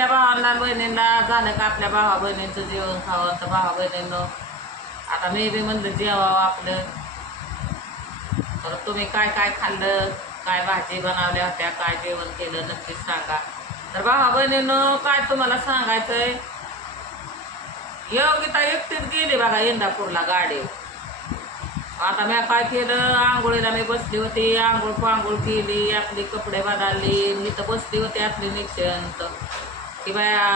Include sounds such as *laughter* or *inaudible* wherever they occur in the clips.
आपल्या भावांना बहिणींना झालं का आपल्या भावा बहिणींचं जेवण खावं तर भावा बहिणींनो आता मी बी म्हणलं जेवावं आपलं. तर तुम्ही काय काय खाल्लं? काय भाजी बनवल्या होत्या? काय जेवण केलं? नक्कीच सांगा. तर भावा बहिणीनं काय तुम्हाला सांगायचंय? योगिता एकटीच गेली बघा इंदापूरला गाडी. आता मी काय केलं? आंघोळीला मी बसली होती. आंघोळ पांघोळ केली आपली कपडे बदलली. इथं बसली होती आपली निश्चंत की बाया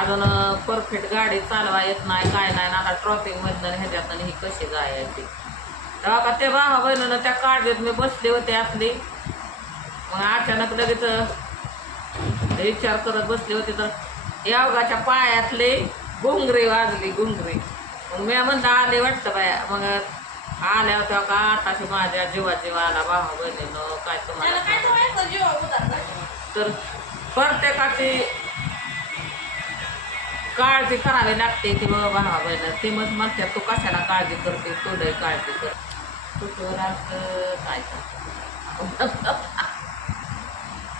अजून परफेक्ट गाडी चालवा येत नाही काय नाही ना आता ट्रॉफिकमधनं ह्याच्यातनं ही कशी जायची. तेव्हा का ते भावा बहिणीनं त्या काढलीत मी बसली होते आपली मग अचानक लगेच विचार करत बसले होते तर यावगाच्या पायातले घुंगरे वाजली घुंगरे. मग मी म्हणलं आले वाटतं बाया. मग आल्या होत्या का आताशी माझ्या जीवा जीवाला भावा बहिणीनं काय तुम्हाला? तर प्रत्येकाची काळजी करावी लागते की बाबा भावा ते मग म्हणतात तू कशाला काळजी करते? तू लय काळजी कर. तू असं काय तर. *laughs*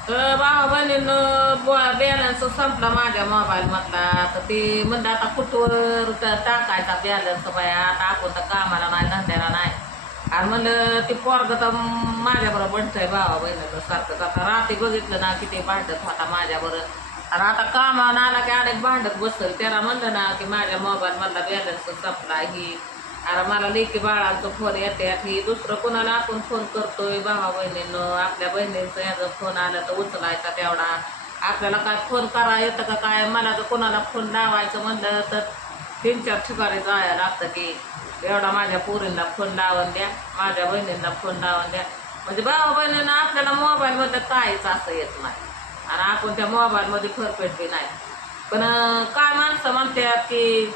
भावा बहिणीनं बॅलन्स संपला माझ्या मोबाईल मधला. तर ते म्हणलं आता कुठवर टाकायचा बॅलन्स बाया? आता आपण तर कामाला नाही धंद्याला नाही. आणि म्हणलं ते पोरग तर माझ्याबरोबर बनतंय भावा बहिणीचं सारखंच. आता रात्री बघितलं ना की ते भांडत होता माझ्यावर आणि आता कामावर आला की अनेक भांडत बसल त्याला म्हणलं ना की माझ्या मोबाईल मधला बॅलन्स संपला ही. अरे मला लेकी बाळांचं फोन येते ही दुसरं कोणाला आपण फोन करतोय भावा बहिणीनं. आपल्या बहिणींचं याचा फोन आला तर उचलायचा तेवढा. आपल्याला काय फोन करा येतं का काय? मला तर कोणाला फोन लावायचं म्हणलं तर तीन चार ठिकाणी जायला लागतं की. एवढा माझ्या पोरींना फोन लावून द्या माझ्या बहिणींना फोन लावून द्या. म्हणजे भावा बहिणींना आपल्याला मोबाईलमध्ये काहीच असं येत नाही. आणि आपण त्या मोबाईलमध्ये फरफेट बी नाही. पण काय माणसं म्हणतात की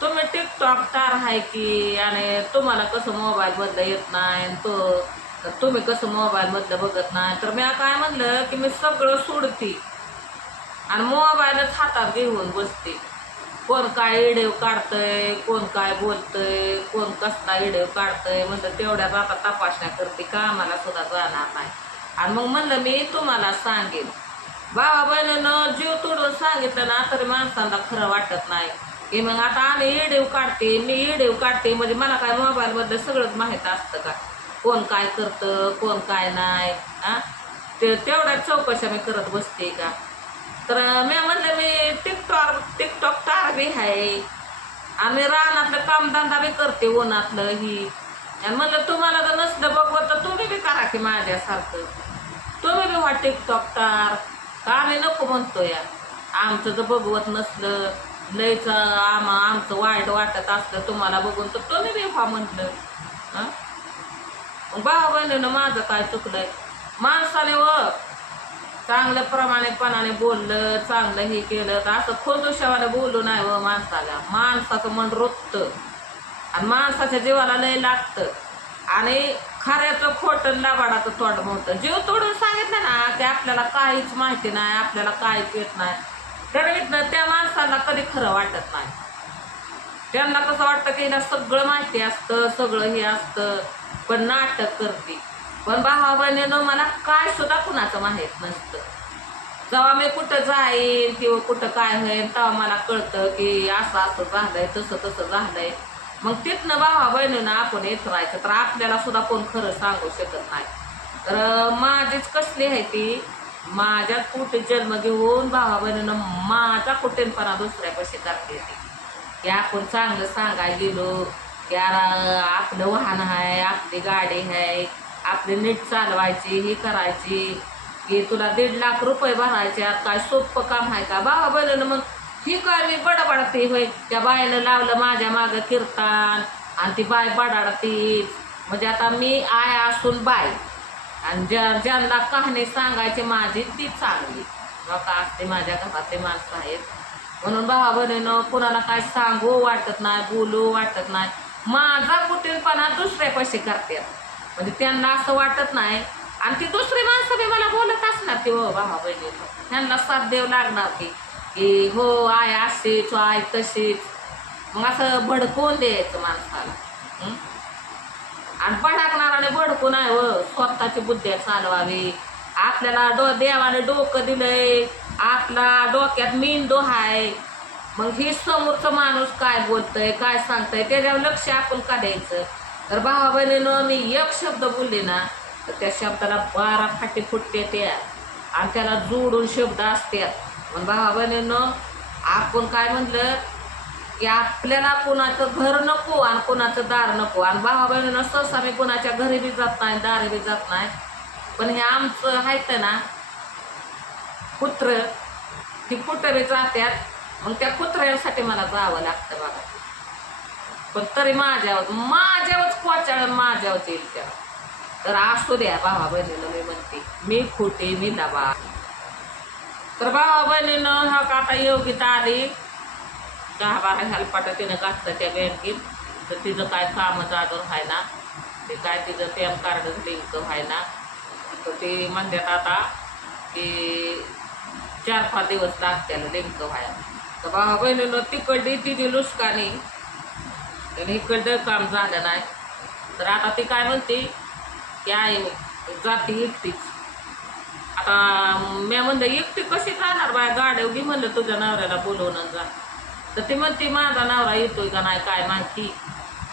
तुम्ही टिकटॉक टार आहे की आणि तुम्हाला कसं मोबाईलमधलं येत नाही आणि तो तर तुम्ही कसं मोबाईलमधलं बघत नाही. तर मी काय म्हणलं की मी सगळं सोडते. आणि मोबाईलच हातात घेऊन बसते. कोण काय इडेव काढतंय कोण काय बोलतंय कोण कसला इडेव काढतंय म्हणलं तेवढ्यात आता तपासण्या करते का मला सुद्धा जाणार नाही. आणि मग म्हणलं मी तुम्हाला सांगेन. बाबा बहिणीनं जीव तोडून सांगितलं ना तरी माणसांना खरं वाटत नाही. की मग आता आम्ही इडेव काढते मी इडेव काढते म्हणजे मला काय मोबाईलमधलं सगळंच माहीत असतं का? कोण काय करतं कोण काय नाही हा ते तेवढ्याच चौकशा मी करत बसते का? तर मी म्हणलं मी टिकटॉक टिकटॉक बी आहे आम्ही रानातलं कामधंदा बी करते उन्हातलं ही. म्हणलं तुम्हाला तर नसलं बघवत तर तुम्ही बी करा की माझ्यासारखं. तुम्ही बी व्हा टिकटॉक तार का आम्ही नको म्हणतो या. आमचं जर बघवत नसलं लयचं आम आमचं वाईट वाटत असलं तुम्हाला बघून तर तुम्ही बी व्हा म्हटलं हां? भाऊ भावा बहिणीनं माझं काय चुकलंय? माणसाने व चांगल्या प्रमाणिकपणाने बोललं चांगलं हे केलं तर असं खोदुशावाने बोलू नाही व माणसाला. माणसाचं मन रुततं. आणि माणसाच्या जीवाला लय लागतं. आणि खऱ्याचं खोटं लाबाडाचं तोंड मोठं जीव तोडून सांगितलं ना की आपल्याला काहीच माहिती नाही आपल्याला काहीच येत नाही. तर त्या माणसाला कधी खरं वाटत नाही. त्यांना कसं वाटतं की सगळं माहिती असतं सगळं हे असतं पण नाटक करते. पण भावा बहिणीनं मला काय सुद्धा कुणाचं माहीत नसतं. जेव्हा मी कुठं जाईन किंवा कुठं काय होईल तेव्हा मला कळतं की असं असं झालंय तसं तसं झालंय. मग तिथनं भावा बहिणीनं आपण येत राहायचं तर आपल्याला सुद्धा कोण खरं सांगू शकत नाही. तर माझीच कसली आहे ती माझ्यात कुठे जन्म घेऊन भावा बहिणीनं माझा कुठेपणा दुसऱ्यापाशी करते ती. की आपण चांगलं सांगायला गेलो की आपलं वाहन आहे आपली गाडी आहे आपली नीट चालवायची ही करायची की तुला दीड लाख रुपये भरायचे आता काय सोपं काम आहे का? बाबा बहिणीनं मग ही काय मी बडबडते होय. त्या बाईनं लावलं माझ्या मागं कीर्तन आणि ती बाय बडाडती. म्हणजे आता मी आय असून बाय आणि ज्या ज्यांना कहाणी सांगायची माझी ती चांगली. बघा असते माझ्या घरातले माणसं आहेत. म्हणून भावा बहिणीनं कुणाला काय सांगू वाटत नाही बोलू वाटत नाही. माझा कुटीलपणा दुसऱ्यापाशी करतात म्हणजे त्यांना असं वाटत नाही. आणि ती दुसरी माणसं बी मला बोलत असणार ती हो भावा बहिणी त्यांना साथ देव लागणार की की हो आय असेच आय तशीच मग असं भडकवून द्यायचं माणसाला. हं? आणि भडकणाराने भडकून आहे व हो, स्वतःची बुद्ध्या चालवावी. आपल्याला डो देवाने डोकं दिलंय. आपला डोक्यात मेंदू आहे मग हे समोरचं माणूस काय बोलतंय काय सांगतंय त्याच्यावर लक्ष आपण का द्यायचं? तर भावा बहिणीनं मी एक शब्द बोलले ना तर त्या शब्दाला बारा फाटे फुटते त्या आणि त्याला जोडून शब्द असतात. मग भावा बहिणीनं आपण काय म्हणलं की आपल्याला कोणाचं घर नको आणि कोणाचं दार नको. आणि भावा बहिणीनं सहसा मी कोणाच्या घरी बी जात नाही दारी बी जात नाही. पण हे आमचं आहेत ना कुत्र ती कुत्रे जात्यात मग त्या कुत्र्यांसाठी मला जावं लागतं बघा. पण तरी माझ्यावर माझ्यावरच कोचाळ माझ्यावरच येईल त्या तर असू द्या भावा बहिणीनं मी म्हणते मी खोटे मी दबा तर भावा बहिणीनं हा का आता योगिता आली दहा बारा हेल्पाटा तिनं घातलं त्या बँकेत. तर तिचं काय कामच अजून आहे ना ते काय तिचं पॅन कार्ड लिंक आहे ना तर ते म्हणतात आता की चार पाच दिवस लागत्याला लिंक व्हायला. तर भावा बहिणीनं तिकडली तिची लुस्कानी आणि इकडं काम झालं नाही. तर आता ती काय म्हणते की आई जाते एकटीच. आता मी म्हणलं एकटी कशी जाणार बाय? गाड्या घे म्हणलं तुझ्या नवऱ्याला बोलवून जा. तर ती म्हणते माझा नवरा येतोय का नाही काय माहिती.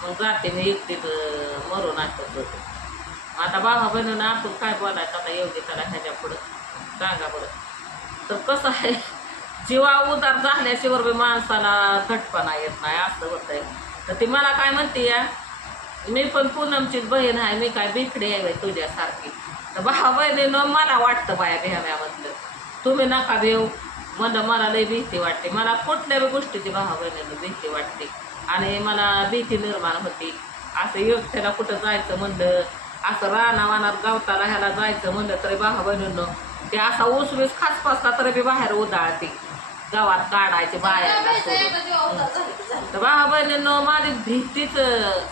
मग जाते मी एकटीच मरून असत होते आता बाबा बनवून आपण काय बोलायचं? आता योग्य त्याला ह्याच्या पुढं. सांगा बरं. तर कसं आहे जीवा उदार झाल्याशिवाय बी माणसाला थटपणा येत नाही असं होतंय. तर ती मला काय म्हणते या मी पण पूनमचीच बहीण आहे मी काय बिकडे आहे तुझ्यासारखी. तर भावा बहिणीनं मला वाटतं बाया भेव्यामधलं. तुम्ही नका भेऊ म्हणलं मला लई भीती वाटते. मला कुठल्या बी गोष्टीची भावा बहिणीनं भीती वाटते. आणि मला भीती निर्माण होती. असं एकट्याला कुठं जायचं म्हणलं असं राना वानात राहायला जायचं म्हणलं तरी भावा बहिणीनं ते असा ऊस वीस खास तरी बी बाहेर उदाळते गावात काढायचे बायाला सोडून. तर बाबा बहिणीनं माझी भीतीच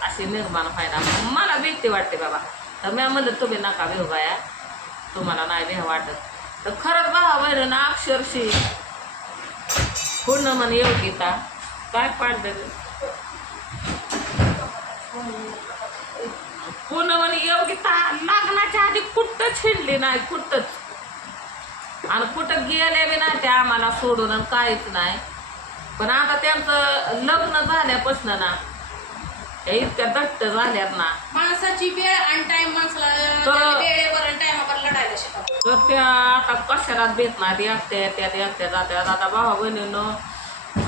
अशी निर्माण व्हायला मला भीती वाटते बाबा. तर मी म्हणलं तुम्ही नका भेऊ बाया. तुम्हाला नाही भेव वाटत. तर खरंच बाबा बहिणीनं अक्षरशी पूर्ण म्हण योगिता. काय पाडलं? पूर्ण म्हण योगिता. लग्नाच्या आधी कुठंच हिंडली नाही कुठंच. आणि कुठं गेले बी नाही ते आम्हाला सोडून आणि काहीच नाही. पण आता त्यांचं लग्न झाल्यापासून ना हे इतक्या दट्ट झाल्यात ना. माणसाची वेळ आणि टाइम माणसाला तर- वेळेवर आणि टायमावर लढायला तर त्या आता कशाला नाही. एकट्या येत्यात एकट्या जात्यात. आता भावा बहिणीनं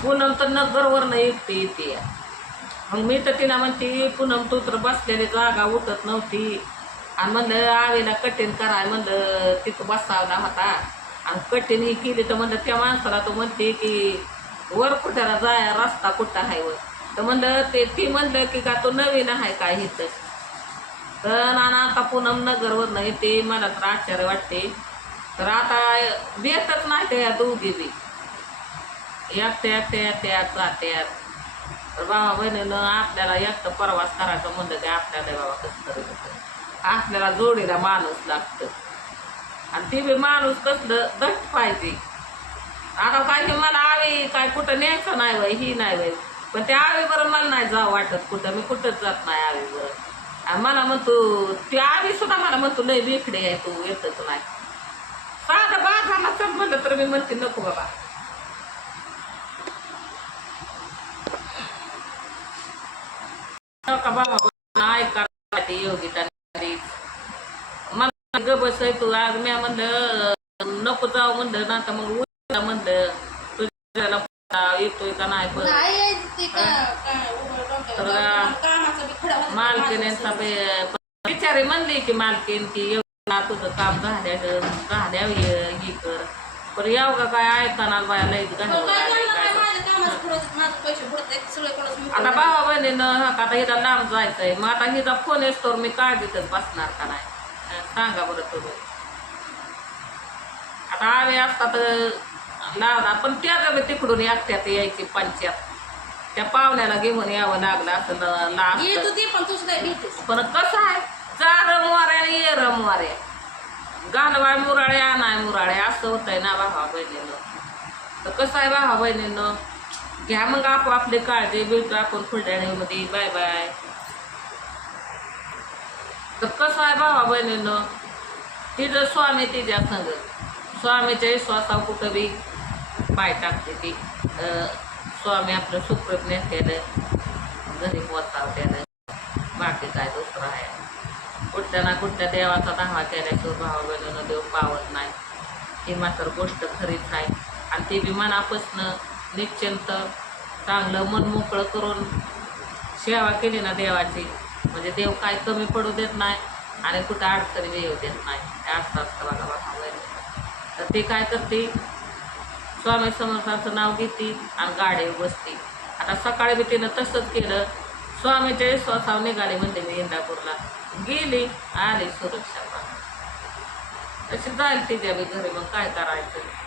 पूनम तर नगरवरनं एकटी येते. मग मी तर तिला म्हणते पूनम तू तर बसलेली जागा उठत नव्हती. आणि म्हणलं आवेला कठीण कराय म्हणलं तिथं बसावला होता. आणि कठीण ही केली तर म्हणलं त्या माणसाला तो म्हणते की वर कुठ्याला जाय रस्ता कुठं आहे वर? तर म्हणलं ते ती म्हणलं की का तो नवीन आहे काय हिचं तर नाना आता पूनम नाही ते मला तर आश्चर्य वाटते. तर आता देतच नाही त्या दोघी बी. एकट्या एकट्या एकट्या जात्यात तर बाबा बहिणीनं आपल्याला एकटं प्रवास करायचा म्हणलं की आपल्याला बाबा कसं करत आपल्याला जोडीला माणूस लागतं. आणि ते बी माणूस कसलं दट पाहिजे. आता काय की मला आवी काय कुठं न्यायचं नाही वय ही नाही वय पण त्या आवीबरोबर मला नाही जावं वाटत कुठं मी कुठंच जात नाही आवीबरोबर. आणि मला म्हणतो ती आवी सुद्धा मला म्हणतो लय बेकडे आहे तू येतच नाही. साधं बाजारला चल म्हणलं तर मी म्हणते नको बाबा. का बाबा ऐका ते योगिता मला ग बस आहे तू आज मी म्हणलं नको जाऊ म्हणलं ना तर मग उद्या म्हणलं. तुझ्याला येतोय का नाही होतं. मालकीनेचा बिचारी म्हणली की मालकीन की एवढा तुझं काम झाल्या झाल्या हे कर. पण याव का काय ऐकणार बाया लई पण काय काय काय आता भावा बहिणीनं का आता हिला लांब जायचंय. मग आता हिचा फोन येतो मी काळजीतच बसणार का नाही? सांगा बरं तुम्ही. आता आवे असतात लावला पण त्या बी तिकडून एकट्यात यायची पंचायत. त्या पाहुण्याला घेऊन यावं लागलं असं येत. होती पण तू सुद्धा भीतीस पण कसं आहे? जा रमवाऱ्या ये रमवाऱ्या गालवाय मुराळ्या नाही मुराळ्या असं होतंय ना भावा बहिणीनं. तर कसं आहे भावा बहिणीनं? घ्या मग आपापली काळजी भेटू आपण फुलढाण्यामध्ये बाय बाय. तर कसं आहे भावा बहिणीनं? तिचं स्वामी तिच्या संग. स्वामीच्या विश्वासावर कुठं बी पाय टाकते ती. स्वामी आपलं सुप्रज्ञ केलं घरी पोचावत्यानं बाकी काय दुसरं आहे. कुठल्या ना कुठल्या देवाचा दावा केल्याशिवाय भाव बहिणीनं देव पावत नाही. ही मात्र गोष्ट खरीच आहे. आणि ती बी मनापासनं निश्चिंत चांगलं मन मोकळं करून सेवा केली ना देवाची म्हणजे देव काय कमी पडू देत नाही आणि कुठं अडचणी येऊ देत नाही. हे असं असतं बघा बघा बहिणी तर ते काय करते? स्वामी समर्थांचं नाव घेते आणि गाडी बसते. आता सकाळी बी तिनं तसंच केलं. स्वामीचे स्वसाव निघाले म्हणते मी इंदापूरला. गेली आली सुरक्षा तशी जाईल तिच्या बी घरी मग काय करायचं?